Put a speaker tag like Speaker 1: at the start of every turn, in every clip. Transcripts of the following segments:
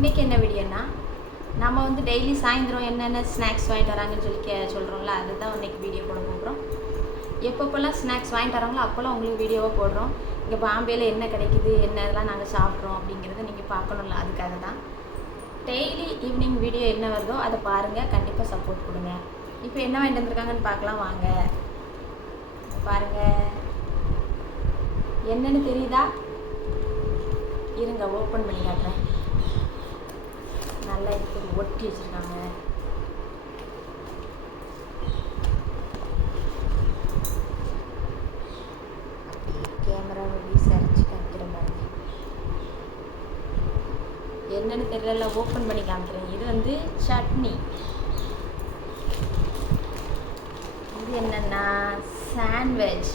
Speaker 1: இன்றைக்கி என்ன வீடியோன்னா நம்ம வந்து டெய்லி சாயந்தரம் என்னென்ன ஸ்நாக்ஸ் வாங்கிட்டு வராங்கன்னு சொல்லி கே சொல்கிறோம்ல அதுதான் இன்னைக்கு வீடியோ போட போகிறோம் எப்பப்போல்லாம் ஸ்நாக்ஸ் வாங்கிட்டு வராங்களோ அப்போல்லாம் உங்களுக்கு வீடியோவாக போடுறோம். இங்கே பாம்பேயில் என்ன கிடைக்குது என்ன இதெல்லாம் நாங்கள் சாப்பிட்றோம் அப்படிங்கிறத நீங்கள் பார்க்கணும்ல அதுக்காக தான் டெய்லி ஈவினிங் வீடியோ என்ன வருதோ அதை பாருங்கள் கண்டிப்பாக சப்போர்ட் கொடுங்க. இப்போ என்ன வாங்கிட்டு வந்திருக்காங்கன்னு பார்க்கலாம் வாங்க. பாருங்கள் என்னன்னு தெரியுதா? இருங்க ஓப்பன் பண்ணி காட்டுறேன். நல்லா இப்படி ஒட்டி வச்சுருக்காங்க. கேமரா அரைச்சி காமிக்கிற பாருங்க என்னன்னு தெரியல ஓப்பன் பண்ணி காமிக்கிறேன். இது வந்து சட்னி. இது என்னன்னா சாண்ட்விச்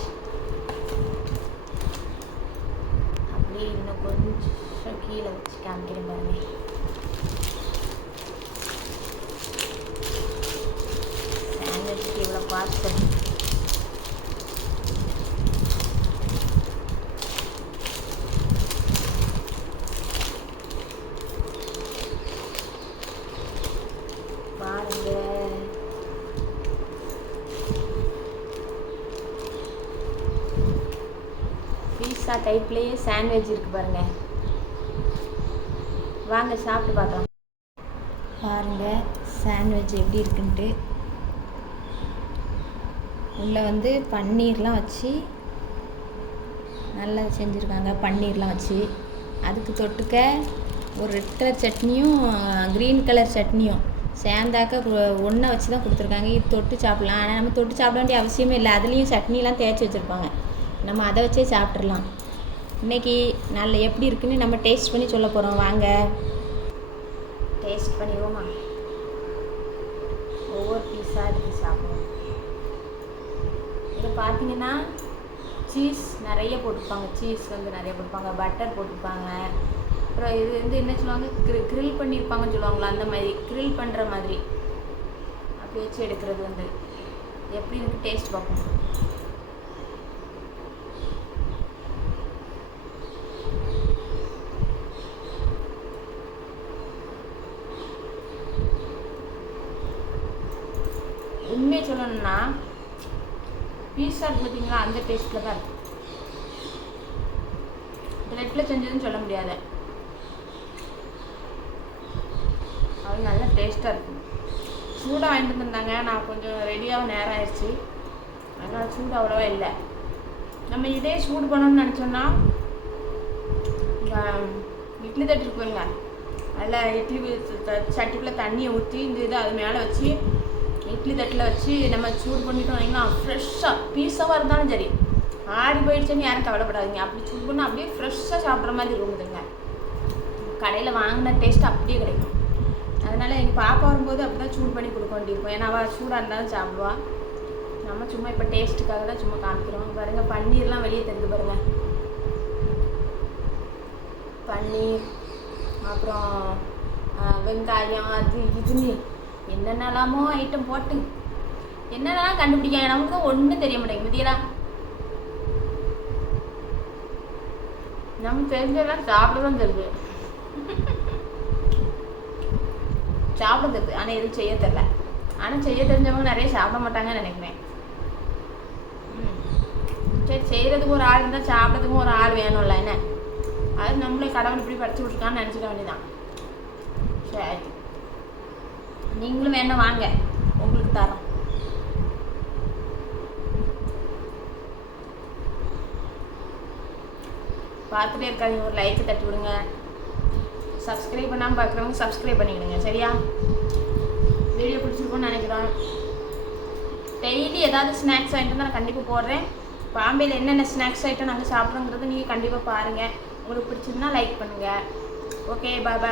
Speaker 1: அப்படியே இன்னும் கொஞ்சம் கீழே வச்சு காமிக்கிறேன் பாருங்க பார்த்தேன். பாருங்க. பீஸா டைப்லேயே சாண்ட்விச் இருக்கு பாருங்க. வாங்க சாப்பிட்டு பார்க்கலாம். பாருங்க சாண்ட்விச் எப்படி இருக்குன்ட்டு. உள்ளே வந்து பன்னீர்லாம் வச்சு நல்லா செஞ்சுருக்காங்க பன்னீர்லாம் வச்சு. அதுக்கு தொட்டுக்க ஒரு ரெட் கலர் சட்னியும் க்ரீன் கலர் சட்னியும் சேர்ந்தாக்க ஒன்றை வச்சு தான் கொடுத்துருக்காங்க. இது தொட்டு சாப்பிட்லாம். ஆனால் நம்ம தொட்டு சாப்பிட வேண்டிய அவசியமே இல்லை. அதுலேயும் சட்னிலாம் தேய்ச்சி வச்சுருப்பாங்க. நம்ம அதை வச்சே சாப்பிட்றலாம் இன்னைக்கு நல்ல எப்படி இருக்குன்னு நம்ம டேஸ்ட் பண்ணி சொல்ல போகிறோம் வாங்க. டேஸ்ட் பண்ணிடுவோமா? ஒவ்வொரு பீஸாக எடுத்து சாப்பிடுவோம். பார்த்தீங்கன்னா சீஸ் நிறைய போட்டிருப்பாங்க சீஸ் வந்து நிறைய போட்டிருப்பாங்க பட்டர் போட்டிருப்பாங்க அப்புறம் இது வந்து என்ன சொல்லுவாங்க? கிரி கிரில் பண்ணியிருப்பாங்கன்னு சொல்லுவாங்களா? அந்த மாதிரி கிரில் பண்ணுற மாதிரி. அப்படி வச்சு எடுக்கிறது வந்து. எப்படி இருக்கு டேஸ்ட் பார்ப்போம். உண்மையை சொல்லணும்னா பீஸா இருக்கு பார்த்தீங்களா? அந்த டேஸ்ட்டில் தான் இருக்கு. ப்ரெட்டில் செஞ்சதுன்னு சொல்ல முடியாது. அது நல்லா டேஸ்ட்டாக இருக்கும் சூடாக வாங்கிட்டு வந்தாங்க நான் கொஞ்சம் ரெடியாக நேரம் ஆயிடுச்சு. அதனால் சூடு அவ்வளோவா இல்லை. நம்ம இதே சூடு பண்ணணும்னு நினச்சோம்னா இட்லி தட்டு இருக்கு அதில் இட்லி சட்டிக்குள்ளே தண்ணியை ஊற்றி இந்த இதை அது மேலே வச்சு இட்லி தட்டில் வச்சு நம்ம சூடு பண்ணிட்டோம் வைங்களா ஃப்ரெஷ்ஷாக பீஸாவாக இருந்தாலும் சரி. ஆடி போயிடுச்சுன்னு யாரும் கவலைப்படாதீங்க. அப்படி சூடு பண்ணால் அப்படியே ஃப்ரெஷ்ஷாக சாப்பிட்ற மாதிரி இருக்குதுங்க கடையில் வாங்கின டேஸ்ட் அப்படியே கிடைக்கும். அதனால் எங்கள் பாப்பா வரும்போது அப்படி தான் சூடு பண்ணி கொடுக்க வேண்டியிருக்கும். ஏன்னா அவள் சூடாக இருந்தாலும் சாப்பிடுவா. நம்ம சும்மா இப்போ டேஸ்ட்டுக்காக தான் சும்மா காமிக்கிறோம். பாருங்கள் பன்னீர்லாம் வெளியே தெரிஞ்சு பாருங்கள் பன்னீர் அப்புறம் வெங்காயம் அது இதுன்னு என்னென்னலாமோ ஐட்டம் போட்டு. என்னென்னலாம் கண்டுபிடிக்க நமக்கு ஒன்றும் தெரிய மாட்டேங்குது. விதியெல்லாம் நம்ம தெரிஞ்சதெல்லாம் சாப்பிட தான் தெரியுது. சாப்பிட தெரியுது. ஆனால் எதுவும் செய்ய தெரில ஆனால் செய்ய தெரிஞ்சவங்க நிறைய சாப்பிட மாட்டாங்கன்னு நினைக்கிறேன். சரி செய்கிறதுக்கு ஒரு ஆள் இருந்தால் சாப்பிட்றதுக்கும் ஒரு ஆள் வேணும்ல என்ன? அது நம்மளே கடவுள் இப்படி படிச்சு விட்ருக்கான்னு நினச்சிக்க வேண்டியதான் சரி. நீங்களும் வேணா வாங்க உங்களுக்கு தரோம். பார்த்துட்டே இருக்காதீங்க ஒரு லைக்கு தட்டி விடுங்க. சப்ஸ்கிரைப் பண்ணாமல் பார்க்குறவங்க சப்ஸ்கிரைப் பண்ணிவிடுங்க சரியா? வீடியோ பிடிச்சிருக்கோன்னு நினைக்கிறோம். டெய்லி ஏதாவது ஸ்நாக்ஸ் வாங்கிட்டு நான் கண்டிப்பாக போடுறேன். பாம்பேயில் என்னென்ன ஸ்நாக்ஸ் ஐட்டம் நாங்கள் சாப்பிட்றோங்கிறத நீங்கள் கண்டிப்பாக பாருங்கள் உங்களுக்கு பிடிச்சிருந்தா லைக் பண்ணுங்கள் ஓகே பாய்